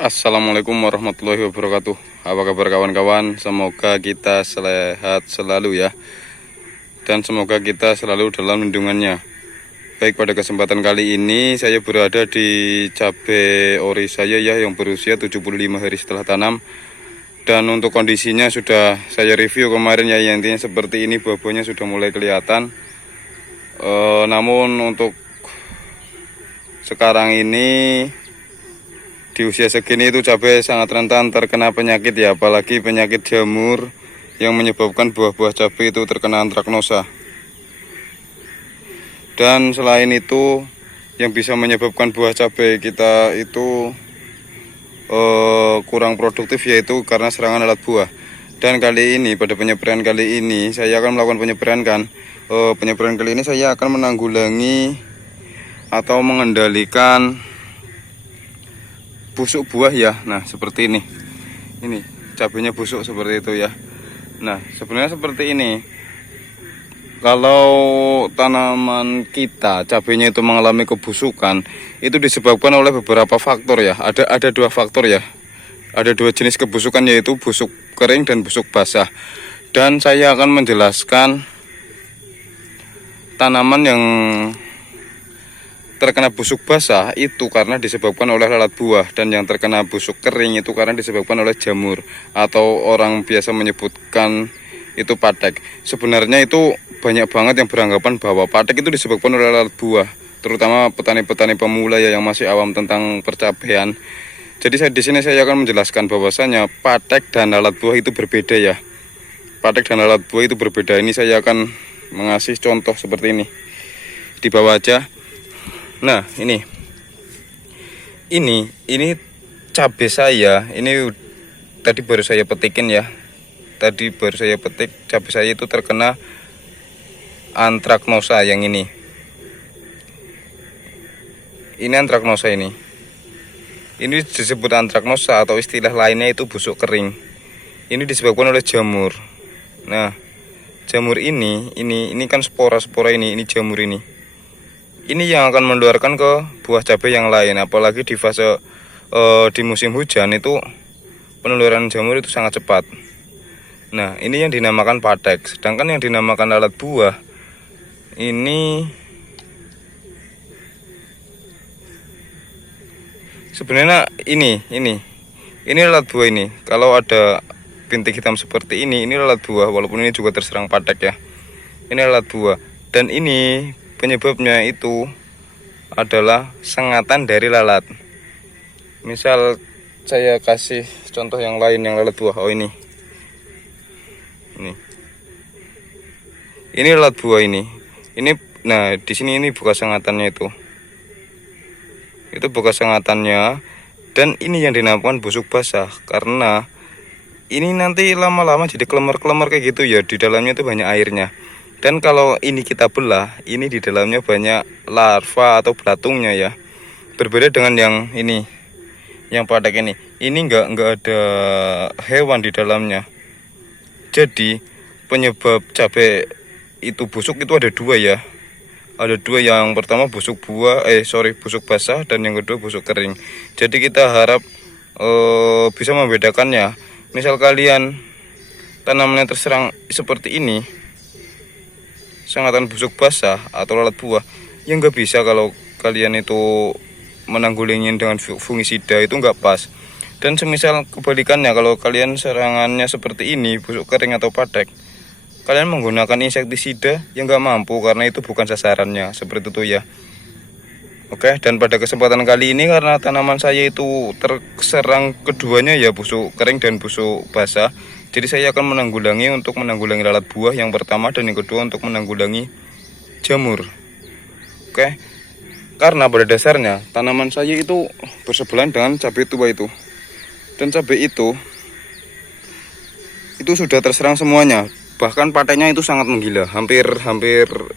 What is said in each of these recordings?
Assalamualaikum warahmatullahi wabarakatuh. Apa kabar kawan-kawan? Semoga kita sehat selalu ya, dan semoga kita selalu dalam lindungannya. Baik, pada kesempatan kali ini saya berada di cabai ori saya ya, yang berusia 75 hari setelah tanam. Dan untuk kondisinya sudah saya review kemarin ya, intinya seperti ini, buah-buahnya sudah mulai kelihatan. Namun untuk sekarang ini di usia segini itu cabai sangat rentan terkena penyakit ya, apalagi penyakit jamur yang menyebabkan buah-buah cabai itu terkena antraknosa. Dan selain itu, yang bisa menyebabkan buah cabai kita itu kurang produktif, yaitu karena serangan alat buah. Dan kali ini, pada penyeberan kali ini, saya akan melakukan penyeberan kali ini saya akan menanggulangi atau mengendalikan busuk buah ya. Nah, seperti ini cabenya busuk seperti itu ya. Nah, sebenarnya seperti ini, kalau tanaman kita cabenya itu mengalami kebusukan, itu disebabkan oleh beberapa faktor ya. Ada dua faktor ya, ada dua jenis kebusukan, yaitu busuk kering dan busuk basah. Dan saya akan menjelaskan tanaman yang terkena busuk basah itu karena disebabkan oleh lalat buah, dan yang terkena busuk kering itu karena disebabkan oleh jamur, atau orang biasa menyebutkan itu patek. Sebenarnya itu banyak banget yang beranggapan bahwa patek itu disebabkan oleh lalat buah, terutama petani-petani pemula ya, yang masih awam tentang percapaian. Jadi di sini saya akan menjelaskan bahwasanya patek dan lalat buah itu berbeda ya. Patek dan lalat buah itu berbeda. Ini saya akan mengasih contoh seperti ini. Di bawah aja. Nah, ini cabai saya. Ini tadi baru saya petikin ya. Tadi baru saya petik, cabai saya itu terkena antraknosa yang ini. Ini antraknosa ini. Ini disebut antraknosa, atau istilah lainnya itu busuk kering. Ini disebabkan oleh jamur. Nah, jamur ini kan spora ini jamur ini. Ini yang akan menularkan ke buah cabai yang lain, apalagi di fase di musim hujan itu penularan jamur itu sangat cepat. Nah, ini yang dinamakan patek. Sedangkan yang dinamakan lalat buah ini sebenarnya ini lalat buah ini. Kalau ada bintik hitam seperti ini lalat buah, walaupun ini juga terserang patek ya. Ini lalat buah, dan ini penyebabnya itu adalah sengatan dari lalat. Misal saya kasih contoh yang lain yang lalat buah. Oh, ini lalat buah ini. Nah, di sini ini bekas sengatannya itu bekas sengatannya. Dan ini yang dinamakan busuk basah, karena ini nanti lama-lama jadi klemer-klemer kayak gitu ya, di dalamnya itu banyak airnya. Dan kalau ini kita belah, ini di dalamnya banyak larva atau belatungnya ya. Berbeda dengan yang ini, yang patek ini. Ini enggak ada hewan di dalamnya. Jadi penyebab cabai itu busuk itu ada dua ya. Ada dua, yang pertama busuk basah, dan yang kedua busuk kering. Jadi kita harap bisa membedakannya. Misal kalian tanamannya terserang seperti ini, sengatan busuk basah atau lalat buah, yang nggak bisa kalau kalian itu menanggulangi dengan fungisida, itu nggak pas. Dan semisal kebalikannya, kalau kalian serangannya seperti ini, busuk kering atau patek, kalian menggunakan insektisida yang nggak mampu, karena itu bukan sasarannya, seperti itu ya. Oke, dan pada kesempatan kali ini, karena tanaman saya itu terserang keduanya ya, busuk kering dan busuk basah, jadi saya akan menanggulangi lalat buah yang pertama, dan yang kedua untuk menanggulangi jamur. Oke, karena pada dasarnya tanaman saya itu bersebelahan dengan cabai tua itu. Dan cabai itu sudah terserang semuanya. Bahkan pateknya itu sangat menggila. Hampir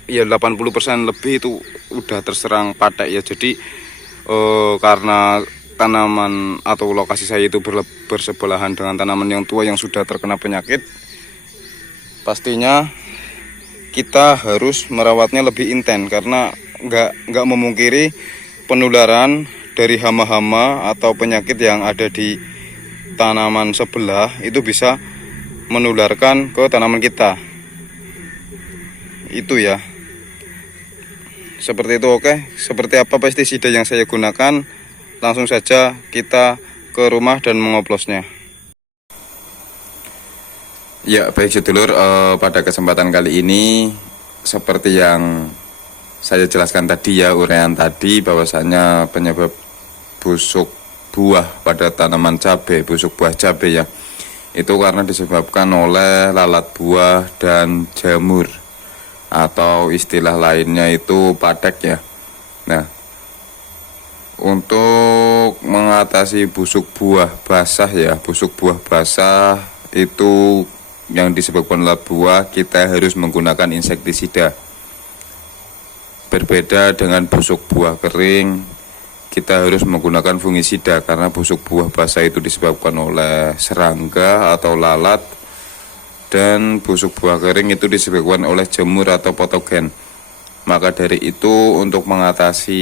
ya 80% lebih itu udah terserang patek ya. Jadi karena tanaman atau lokasi saya itu bersebelahan dengan tanaman yang tua yang sudah terkena penyakit, pastinya kita harus merawatnya lebih intens, karena nggak memungkiri penularan dari hama-hama atau penyakit yang ada di tanaman sebelah itu bisa menularkan ke tanaman kita. Itu ya. Seperti itu, oke. Seperti apa pestisida yang saya gunakan? Langsung saja kita ke rumah dan mengoplosnya. Ya, baik sedulur, pada kesempatan kali ini seperti yang saya jelaskan tadi ya, uraian tadi bahwasanya penyebab busuk buah pada tanaman cabai, busuk buah cabai ya, itu karena disebabkan oleh lalat buah dan jamur, atau istilah lainnya itu padek ya. Nah, untuk mengatasi busuk buah basah ya, busuk buah basah itu yang disebabkan lalat buah, kita harus menggunakan insektisida. Berbeda dengan busuk buah kering, kita harus menggunakan fungisida karena busuk buah basah itu disebabkan oleh serangga atau lalat, dan busuk buah kering itu disebabkan oleh jamur atau patogen. Maka dari itu, untuk mengatasi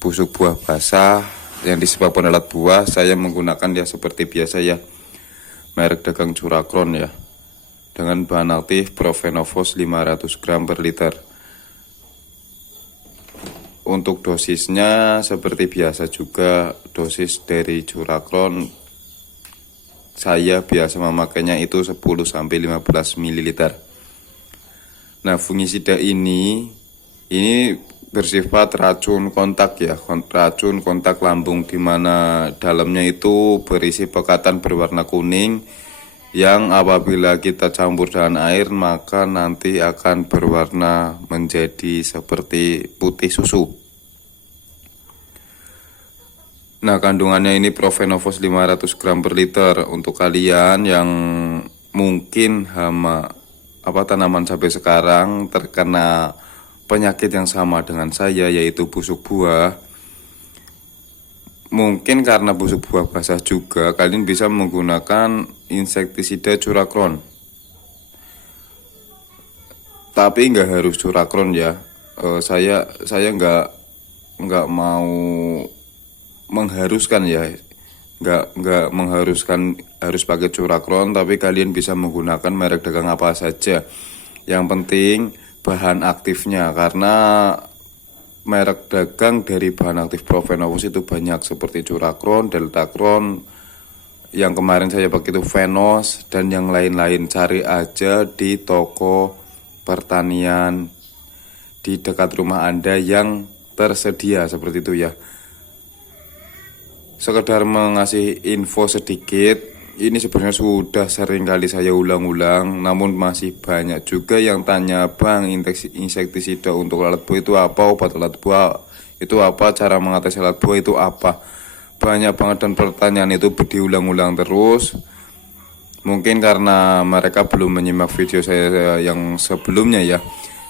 busuk buah basah yang disebabkan lalat buah, saya menggunakan ya seperti biasa ya, merek dagang Curacron ya, dengan bahan aktif Profenofos 500 gram per liter. Untuk dosisnya seperti biasa juga, dosis dari Curacron saya biasa memakainya itu 10-15 ml. Nah, fungisida ini bersifat racun kontak ya, racun kontak lambung, di mana dalamnya itu berisi pekatan berwarna kuning yang apabila kita campur dengan air maka nanti akan berwarna menjadi seperti putih susu. Nah, kandungannya ini Profenofos 500 gram per liter. Untuk kalian yang mungkin tanaman cabai sekarang terkena penyakit yang sama dengan saya, yaitu busuk buah, mungkin karena busuk buah basah juga, kalian bisa menggunakan insektisida Curacron. Tapi nggak harus Curacron ya. Saya nggak mau mengharuskan ya, nggak mengharuskan harus pakai Curacron, tapi kalian bisa menggunakan merek dagang apa saja. Yang penting bahan aktifnya, karena merek dagang dari bahan aktif Profenofos itu banyak, seperti Curacron, Deltacron, yang kemarin saya pakai itu Venos, dan yang lain-lain. Cari aja di toko pertanian di dekat rumah Anda yang tersedia, seperti itu ya. Sekedar mengasih info sedikit, ini sebenarnya sudah sering kali saya ulang-ulang, namun masih banyak juga yang tanya, "Bang, insektisida untuk lalat buah itu apa? Obat lalat buah itu apa? Cara mengatasi lalat buah itu apa?" Banyak banget, dan pertanyaan itu diulang-ulang terus. Mungkin karena mereka belum menyimak video saya yang sebelumnya ya.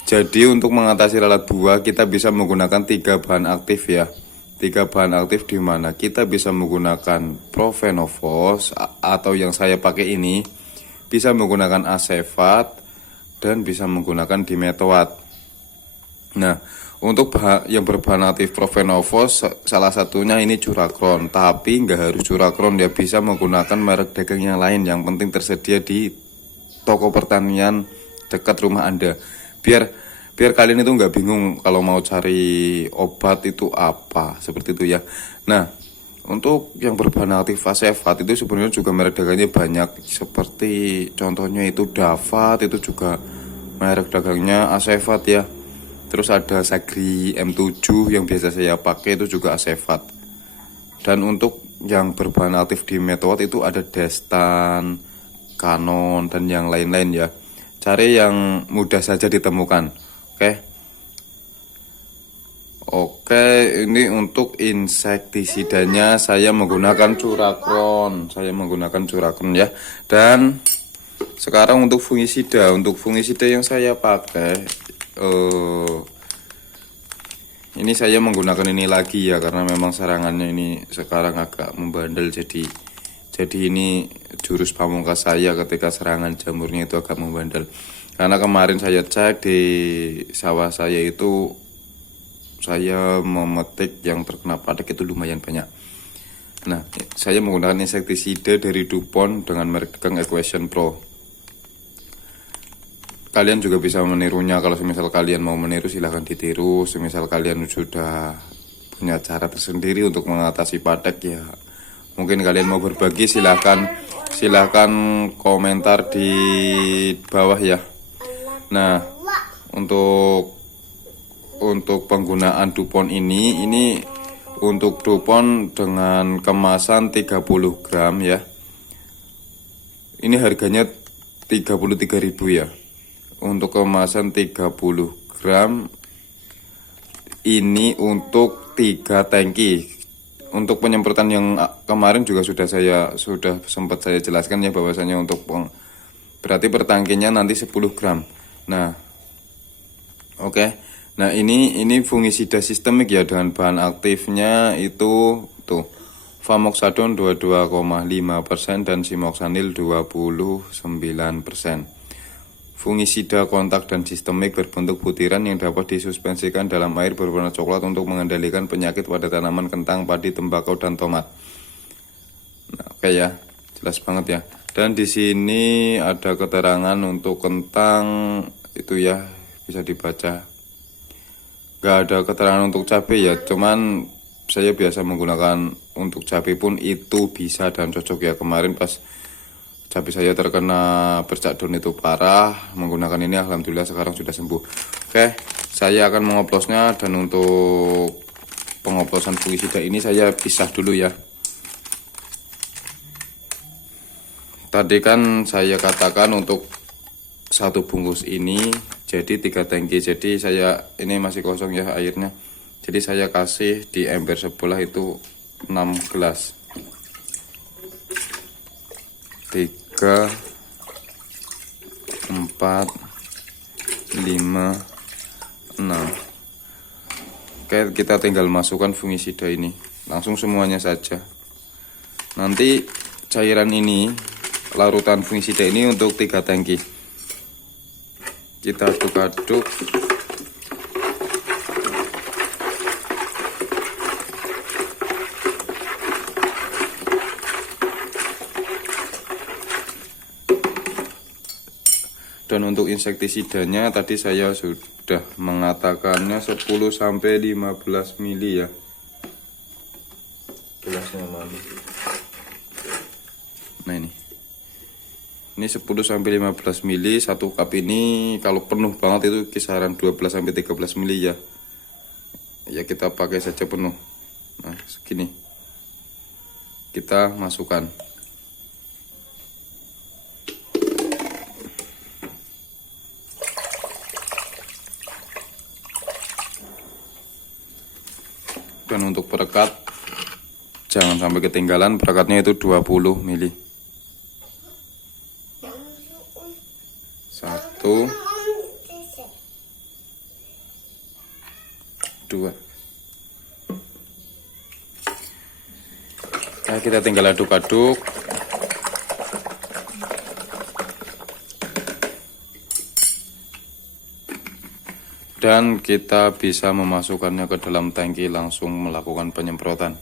Jadi untuk mengatasi lalat buah kita bisa menggunakan 3 bahan aktif ya. 3 bahan aktif di mana kita bisa menggunakan Profenofos, atau yang saya pakai ini bisa menggunakan Asefat, dan bisa menggunakan Dimetoat. Nah, untuk yang berbahan aktif Profenofos salah satunya ini Curacron, tapi nggak harus Curacron ya, bisa menggunakan merek dagang yang lain, yang penting tersedia di toko pertanian dekat rumah Anda. Biar kalian itu nggak bingung kalau mau cari obat itu apa, seperti itu ya. Nah, untuk yang berbahan aktif Asefat itu sebenarnya juga merek dagangnya banyak, seperti contohnya itu Davat, itu juga merek dagangnya Asefat ya. Terus ada Sagri M7 yang biasa saya pakai, itu juga Asefat. Dan untuk yang berbahan aktif Dimetoat itu ada Destan, Canon, dan yang lain-lain ya. Cari yang mudah saja ditemukan. Oke, ini untuk insektisidanya saya menggunakan Curacron. Ya. Dan sekarang untuk fungisida yang saya pakai, ini saya menggunakan ini lagi ya, karena memang serangannya ini sekarang agak membandel, jadi ini jurus pamungkas saya ketika serangan jamurnya itu agak membandel. Karena kemarin saya cek di sawah saya itu saya memetik yang terkena padek itu lumayan banyak. Nah, saya menggunakan insektisida dari DuPont dengan merek Gang Equation Pro. Kalian juga bisa menirunya. Kalau semisal kalian mau meniru silahkan ditiru. Semisal kalian sudah punya cara tersendiri untuk mengatasi padek ya, mungkin kalian mau berbagi, silahkan komentar di bawah ya. Nah, untuk penggunaan DuPont ini untuk DuPont dengan kemasan 30 gram ya. Ini harganya 33.000 ya. Untuk kemasan 30 gram ini untuk 3 tangki. Untuk penyemprotan yang kemarin juga sudah sempat saya jelaskan ya, bahwasanya untuk berarti per tangkinya nanti 10 gram. Nah, oke. Nah, ini fungisida sistemik ya, dengan bahan aktifnya itu tuh Famoxadon 22,5% dan Simoxanil 29%. Fungisida kontak dan sistemik berbentuk butiran yang dapat disuspensikan dalam air berwarna coklat untuk mengendalikan penyakit pada tanaman kentang, padi, tembakau, dan tomat. Nah, oke ya, jelas banget ya. Dan di sini ada keterangan untuk kentang itu ya, bisa dibaca. Gak ada keterangan untuk cabai ya, cuman saya biasa menggunakan untuk cabai pun itu bisa dan cocok ya. Kemarin pas cabai saya terkena bercak daun itu parah, menggunakan ini alhamdulillah sekarang sudah sembuh. Oke, saya akan mengoplosnya, dan untuk pengoplosan fungisida ini saya pisah dulu ya. Tadi kan saya katakan untuk satu bungkus ini jadi 3 tangki, jadi saya ini masih kosong ya airnya, jadi saya kasih di ember sebelah itu 6 gelas. 3, 4, 5, 6. Oke, kita tinggal masukkan fungisida ini langsung semuanya saja. Nanti cairan ini, larutan fungisida ini untuk 3 tangki. Kita aduk-aduk. Dan untuk insektisidanya tadi saya sudah mengatakannya 10-15 mili ya. Gelasnya mana? Nah ini 10-15 mili. Satu cup ini kalau penuh banget itu kisaran 12-13 mili ya. Ya kita pakai saja penuh. Nah segini kita masukkan. Dan untuk perekat jangan sampai ketinggalan, perekatnya itu 20 mili. 1, 2. Nah, kita tinggal aduk-aduk. Dan kita bisa memasukkannya ke dalam tangki, langsung melakukan penyemprotan.